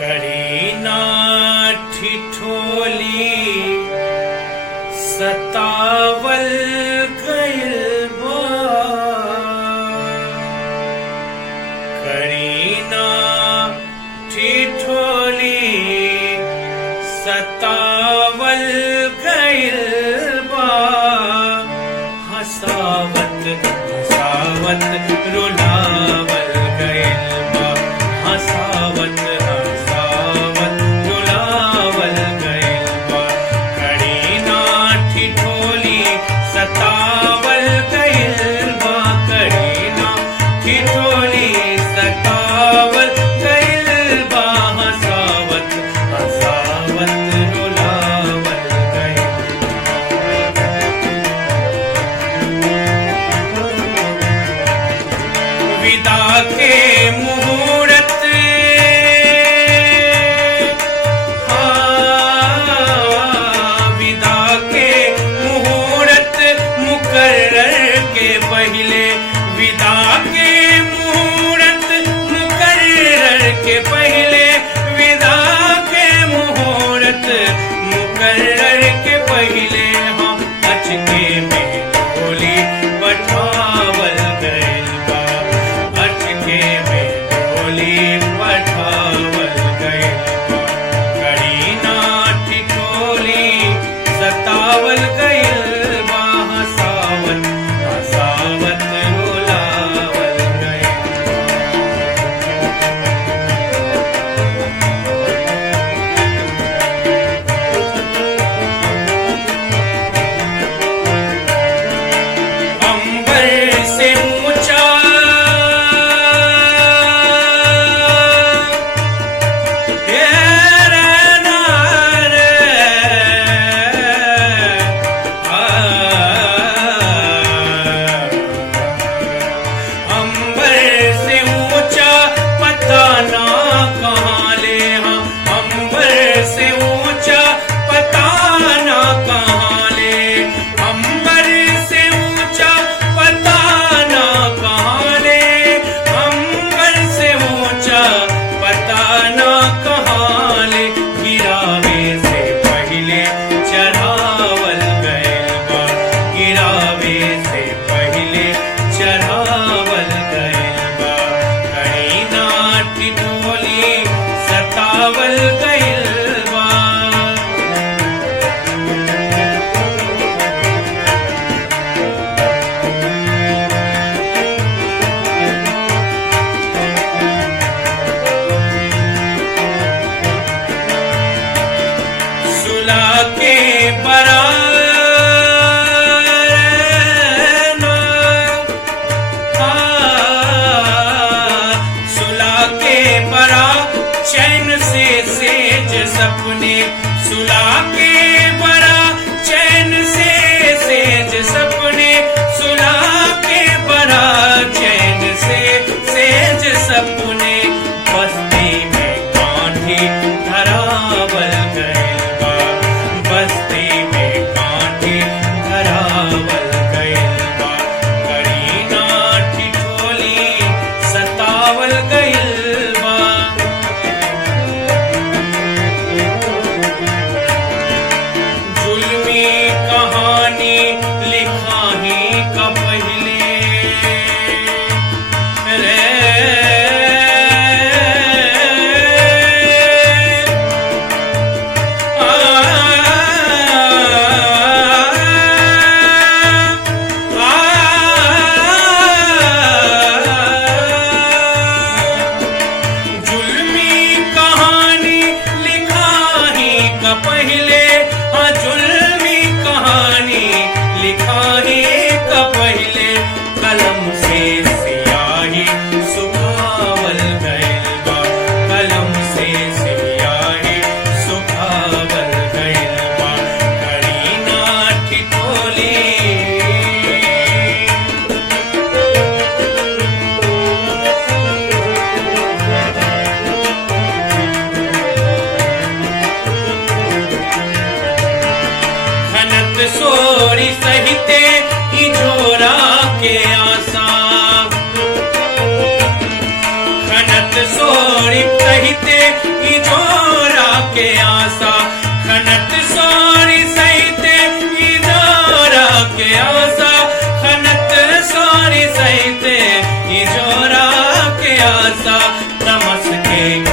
करीना ठिठोली सतावल गइल बा। करीना ठिठोली सतावल गइल बा। हसावत हसावत रुलावल गइल बा। हसावत हसावत रुलावल गइल बा। करीना ठिठोली सतावल गइल बा। करीना ठिठोली सतावल गइल बा। हसावत हसावत रुलावल गइल विदा के मुहूर्त विदा के मुहूर्त मुकर्रर के पहले। विदा के मुहूर्त मुकर्रर के पहले। विदा के मुहूर्त मुकर्रर के पहले। हम अचके में डोली पठावल गइल बा। अचके में डोली पठावल गइल बा। करीना ठिठोली सतावल गइल बा। हसावत हसावत रुलावल गइल अंबर से ऊंचा ये रहना रे। अंबर से ऊंचा पता ना कहाँ ले। हम अंबर से ऊंचा पता ना कहाँ ले। अंबर से ऊंचा पता ना कहाँ ले। अंबर से ऊंचा पता ना कहाँ ले। गिरावे से पहले चढ़ावल गइल बा। गिरावे से पहले चढ़ावल गइल बा। करीना ठिठोली सतावल गइल बा। सुला के बराना सुला के बरा चैन से सेज सपने। सुला के बरा चैन से सेज सपने। सुला के बरा चैन से सेज सपने। बस्ती में कांठी धरावल गइल बा। बस्ती में कांठी धरावल गइल बा। करीना ठिठोली सतावल गइल बा। सोरी सहिते इजोरा के आशा खनत सोरी सहिते इजोरा के आशा खनत सोरी सहिते इजोरा के आशा नमस्ते